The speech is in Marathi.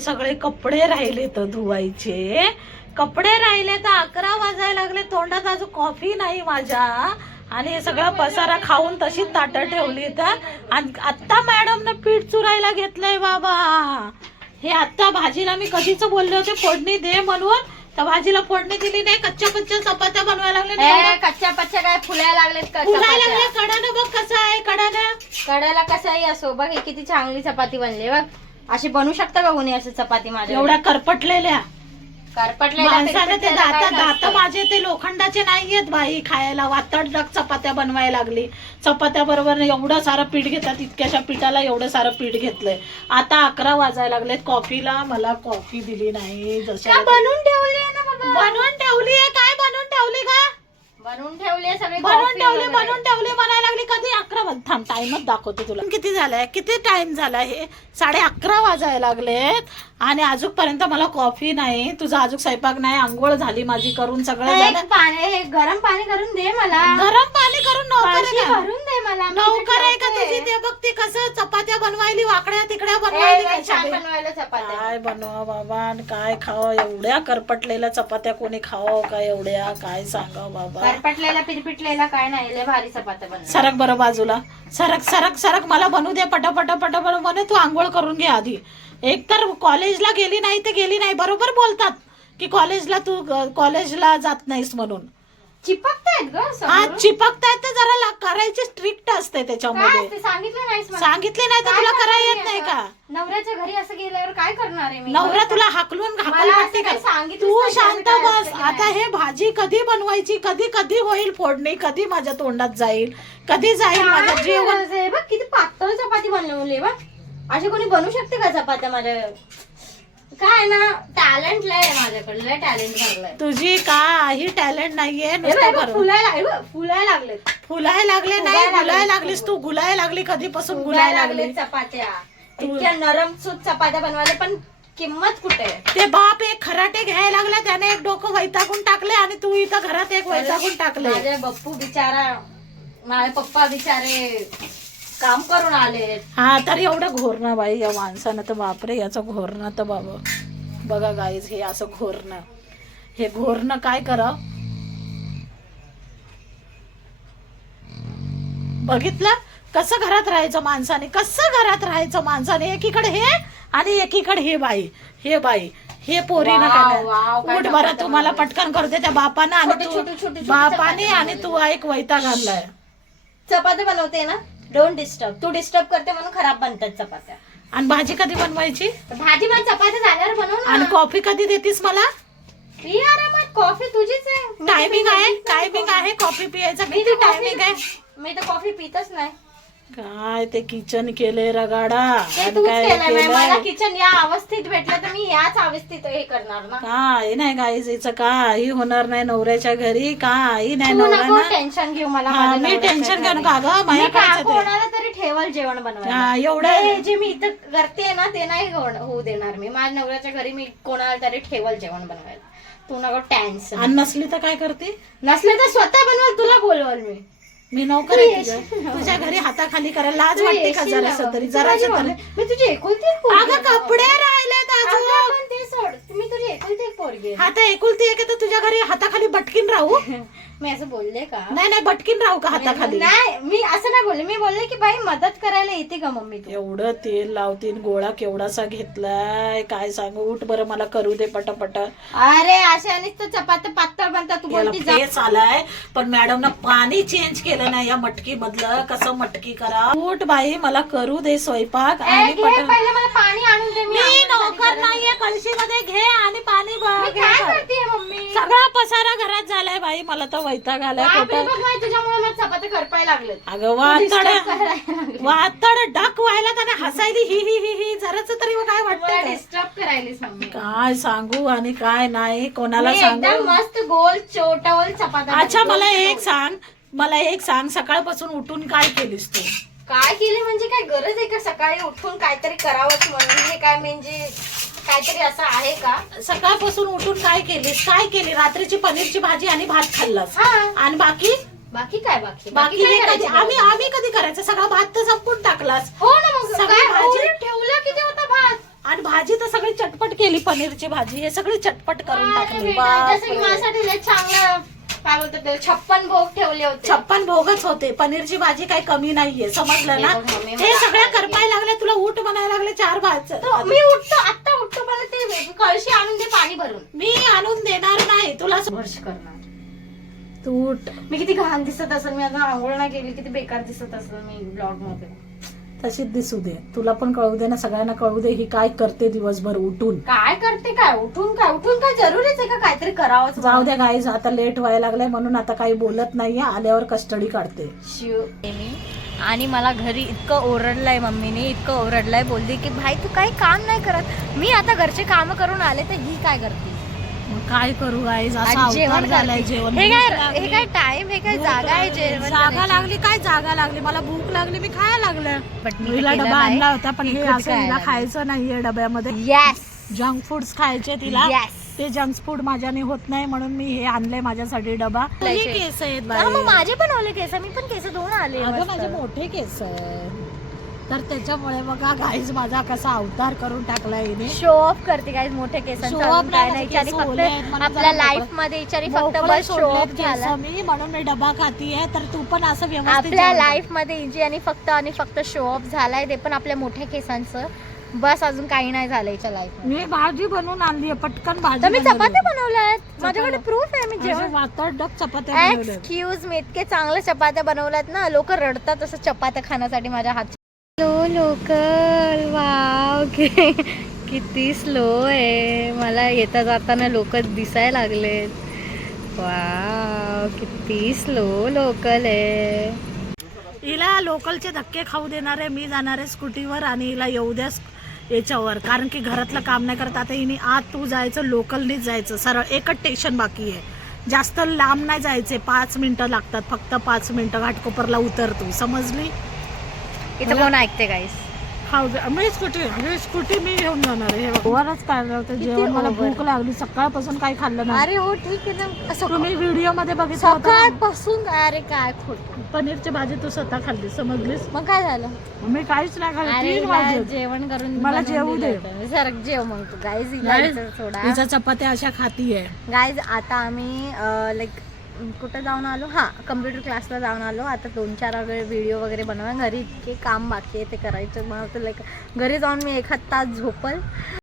सगळे कपडे राहिले तर धुवायचे, कपडे राहिले तर 11 वाजायला लागले, तोंडात अजून कॉफी नाही माझ्या, आणि हे सगळा पसारा खाऊन तशीच ताटं ठेवली तर. आणि आत्ता मॅडमनं पीठ चुरायला घेतलंय बाबा. हे आत्ता भाजीला मी कधीच बोलले होते फोडणी दे म्हणून, तर भाजीला फोडणी दिली नाही, कच्च्या कच्च्या चपात्या बनवायला लागल्या. कच्च्या पच्च्या काय फुलायला लागलेत का? फुलायला लागले. कडानं बघ कसं आहे, कडानं कडाला कसाही असो बघ, हे किती चांगली चपाती बनली बघ. अशी बनवू शकता का कोणी असं चपाती? माझ्या एवढ्या करपटलेल्या माणसाने ते दात दात माझे ते लोखंडाचे नाहीयेत बाई खायला. वातड चपात्या बनवायला लागली. चपात्या बरोबर एवढं सारं पीठ घेतात, इतक्याशा पिठाला एवढं सारं पीठ घेतलंय. आता 11 वाजायला लागलेत. कॉफीला मला कॉफी दिली नाही. जशी बनवून ठेवली आहे ना बाबा. बनवून ठेवली आहे. काय बनवून ठेवली का? बनवून ठेवली सगळी. बनवून ठेवली म्हणायला लागली. कधी 11 थांब, टाइमच दाखवते तुला किती झालाय, किती टाइम झाला. हे 11:30 वाजायला लागलेत आणि अजूनपर्यंत मला कॉफी नाही. तुझा अजून स्वयंपाक नाही. आंघोळ झाली माझी करून, सगळं झालं. पाणी गरम पाणी करून दे मला. गरम पाणी करून भरून दे मला. नोकर आहे का तुझी? ते बघ ते कसं चपात्या बनवायली, वाकड्या तिकड्या बनवायली. काय बनवा बाबा आणि काय खावं? एवढ्या करपटलेल्या चपात्या कोणी खावं का? एवढ्या काय सांगावं बाबा. करपटलेला पिरपिटलेला काय नाही, लय भारी चपात्या बनव. सरक बरं बाजूला, सरक सरक सरक. मला बनवू दे पटापट पटापट बनव. तू आंघोळ करून घे आधी. एक तर कॉलेजला गेली नाही तर गेली नाही. बरोबर बोलतात की कॉलेजला तू कॉलेजला जात नाहीस म्हणून. चिपकतायत ग. हा चिपकतायत तर जरा करायची स्ट्रिक्ट असते त्याच्यामध्ये. सांगितलं नाही सांगितले नाही तर तुला करायला येत नाही का? नवऱ्याच्या घरी असं गेल्यावर काय करणार आहे मी? नवरा तुला हाकलून हाकलपट्टी कर. तू शांत बस. आता हे भाजी कधी बनवायची, कधी कधी होईल फोडणी, कधी माझ्या तोंडात जाईल, कधी जाईल माझ्या जेवण. बघ किती पातळ चपाती बनवली बघ. अशी कोणी बनवू शकते का चपात्या? माझ्या काय ना टॅलेंट लय माझ्याकडे, लय टॅलेंट भरलंय. तुझी काही टॅलेंट नाहीये. फुलायला लागले. फुलाय लागले नाही, गुलाय लागलीस तू. गुलाय लागली कधीपासून गुलाय लागली. चपात्या इतक्या नरम सूत चपात्या बनवायला पण किंमत कुठे? ते बाप एक खराटे घ्यायला लागला, त्याने एक डोकं वैतागून टाकले आणि तू इथं घरात एक वैतागून टाकले. माझे बप्पू बिचारा, माझे पप्पा बिचारे काम करून आले. हा तर एवढं घोरणं बाई या माणसानं तर बापरे. याचं घोरणं तर बाबा बघा गाईज, हे असं घोरणं, हे घोरणं काय करा. बघितलं कसं घरात राहायचं माणसाने, कसं घरात राहायचं माणसाने. एकीकडे हे आणि एकीकडे हे बाई, हे बाई, हे पोरीनं काय उठ बरं. तुम्हाला पटकन करू दे त्या बापानं आणि बापाने आणि तू एक वैताग घाललाय. चपात्या बनवते ना, डोंट डिस्टर्ब. तू डिस्टर्ब करते म्हणून खराब बनतात चपात्या. आणि भाजी कधी बनवायची? भाजी मला चपात्या झाल्यावर बनव ना. आणि कॉफी कधी देतीस मला? पी आरामात, कॉफी तुझीच आहे. टायमिंग आहे, टायमिंग आहे कॉफी पियायचा. किती टायमिंग आहे? मी तर कॉफी पितच नाही. काय ते किचन केले रगाडा. मला किचन या अवस्थेत भेटलं तर मी याच अवस्थेत हे करणार ना. काय नाही गाईचं काही होणार नाही नवऱ्याच्या घरी. काही नाही. नवऱ्यानं टेन्शन घेऊ मला. मी टेन्शन घेऊन का ग? कोणाला तरी ठेवल जेवण बनवायला. एवढं जे मी इथं करते ना ते नाही होऊ देणार मी. माझ्या नवऱ्याच्या घरी मी कोणाला तरी ठेवल जेवण बनवायला. तू नको टेन्शन. आणि नसली तर काय करते? नसले तर स्वतः बनवाल, तुला बोलवाल मी नोकर आहे तुझ्या घरी हाताखाली करायला. लाज वाटते का जरासं तरी? जरासं तरी. मी तुझी एकुलती अगं कपडे राहिलेत अजून. ते सोड, मी तुझी एकुलती पोरगी. आता एकुलती एक तर तुझ्या घरी हाताखाली बटकीन राहू? मी असं बोलले का? नाही बटकीन राहू का हाताखाली? नाही, मी असं नाही बोलले. मी बोलले की बाई मदत करायला येते का मम्मी तू? एवढं तेल लावतीन, गोळा केवढासा घेतलाय काय सांगू. उठ बरं, मला करू दे पटापट. अरे अशानेच तर चपात्या पातळ बनतात. तू बोलती तेच आलाय पण मॅडमनं पाणी चेंज केलं नाही या मटकी मधलं. कसं मटकी करा. उठ बाई, मला करू दे स्वयंपाक. आणि पहिले मला पाणी आणून दे. मी नोकर नाहीये. कळशी मध्ये घे आणि पाणी काय करते मम्मी? सगळा पसारा घरात झालाय बाई. मला तर वैताग आलाय. तुझ्यामुळे मला चपात्या करपायला लागलेत. अगं वातड डक व्हायला त्याने हसायली ही ही ही ही. जराच तरी काय वाटतं? डिस्टर्ब करायलीस मम्मी. काय सांगू आणि काय नाही कोणाला सांगू. एकदम मस्त गोल चोटावल चपात्या. अच्छा मला एक सांग सकाळपासून उठून काय केलीस तू? काय केली म्हणजे काय गरज आहे का सकाळी उठून काहीतरी करावंच म्हणून? हे काय म्हणजे काहीतरी असं आहे का? सकाळपासून उठून काय केलीस? काय केली? रात्रीची पनीरची भाजी आणि भात खाल्लास. आणि बाकी काय? बाकी आम्ही कधी करायचं? सगळा भात तर संपून टाकलास. हो ना. मग सगळी भाजी ठेवलं किती होता भात? आणि भाजी तर सगळी चटपट केली, पनीरची भाजी हे सगळी चटपट करून अरे टाकली. बेटा, जसं की बापरे. माझ्यासाठी लय चांगलं काय बोलतात ते 56 भोग ठेवले होते. 56 भोगच होते. पनीरची भाजी काही कमी नाहीये, समजलं ना. हे बघ मम्मी, हे सगळ्या करपायला लागले, तुला ऊट म्हणायला लागले 4 भात. मी उठतो आता उठतो, मला ते कळशी आणून दे पाणी भरून. मी आणून देणार नाही तुला. वर्ष करणार तू उठ. मी किती घाण दिसत असेल, मी अजून आंघोळ नाही केली, किती बेकार दिसत असेल मी ब्लॉग मध्ये. तशीच दिसू दे, तुला पण कळू दे ना, सगळ्यांना कळू दे ही काय करते दिवसभर उठून. काय करते, काय उठून काय जरुरीच आहे का काहीतरी करावंच. जाऊ दे गाईज, आता लेट व्हायला लागलाय म्हणून आता काही बोलत नाहीये, आल्यावर कस्टडी काढते. आणि मला घरी इतकं ओरडलंय मम्मीने, इतकं ओरडलंय, बोलली की भाई तू काही काम नाही करत. मी आता घरचे काम करून आले तर ही काय करते. मग काय करू गाईज, आज असा जेवण अवतार झालाय. करते. जेवण हे भूक काय लागली. टाइम, हे काय जागा आहे जेवण जागा करायची? लागली, काय जागा लागली, मला भूक लागली, मी खायला लागले. But मी हिला केलं डबा नाही. आणला होता पण ही हे खुद असं हिला खायला खायचं नाहीये डब्यामध्ये. Yes. जंक फूड्स खायचे तिला. Yes. ते जंक फूड माझ्याने होत नाही म्हणून मी हे आणलंय माझ्यासाठी डबा. खायचे. तुझी केस आहेत हा, मग बाई. माझे पण ओले केस, मी पण केस धुवून आले. अगं मस्त. माझे मोठे केस आहेत तर त्याच्यामुळे बघा गाईज माझा कसा अवतार करून टाकला हिने. शो ऑफ करते काय मोठे केसांचा. Show off अजून काय नाही, नाही, माझे इचारी केस ओले आहेत, फक्त मला आपल्या जरा लाईफ मोकळं- मध्ये इचारी फक्त मोकळे बस शो सोडलेत ऑफ केस झाला. मी, म्हणून मी डबा खातीये. तर तू पण असं व्यवस्थित आपल्या जेवण कर. लाईफ मध्ये इजी आणि फक्त शो ऑफ झालाय, ते पण आपल्या मोठ्या केसांचं. बस अजून काही नाही झालं याच्या लाईफ मध्ये. मी भाजी बनवून आणली पटकन भाजी तर मी बनवली. चपात्या बनवल्यात, माझ्याकडे प्रूफ आहे. मी अशा जेवण वातडक चपात्या बनवल्यात. एक्सक्यूज मी, इतके चांगल्या चपात्या बनवल्यात ना, लोक रडतात असं चपात्या खाण्यासाठी माझ्या हात. स्लो लोकल, वाव किती स्लो आहे. मला येता जाताना लोक दिसायला लागलेत. वाव किती स्लो लोकल आहे. हिला लोकलचे धक्के खाऊ देणार आहे मी, जाणार आहे स्कूटीवर आणि हिला येऊ द्या याच्यावर, कारण की घरातलं काम नाही करत. आता हिने आत तू जायचं, लोकलनीच जायचं, सरळ एकच स्टेशन बाकी आहे. जास्त लांब नाही जायचे, 5 मिनिटं लागतात, फक्त 5 मिनिटं. घाटकोपरला उतरतो, समजली. इथं कोण ऐकते गाईस. खाऊ दे. मी स्कूटी मी घेऊन जाणार आहे. ओव्हरच काढलं होतं जेवण, मला over? भूक लागली, सकाळपासून काही खाल्लं नाही. अरे हो ठीक आहे ना, तुम्ही व्हिडिओ मध्ये बघितलं होतं ना? सकाळपासून. अरे काय खोट. पनीरची भाजी तू स्वतः खाल्ली, समजलीस. मग काय झालं. मी काहीच नाही खाल्लं. अरे 3 हिला वाजले. जेवण करून मला बनवून जेवू दे. दिलं होतं. सर जेव मग तू गाईज. सोडा तिचा चपात्या अशा खातीये. गाईज. आता आम्ही लाईक कुठं जाऊन आलो, हां कम्प्युटर क्लासला जाऊन आलो. आता 2-4 व्हिडिओ वगैरे बनवा. घरी इतके काम बाकी आहे ते करायचं. मला तर लाईक घरी जाऊन मी 1 तास झोपल.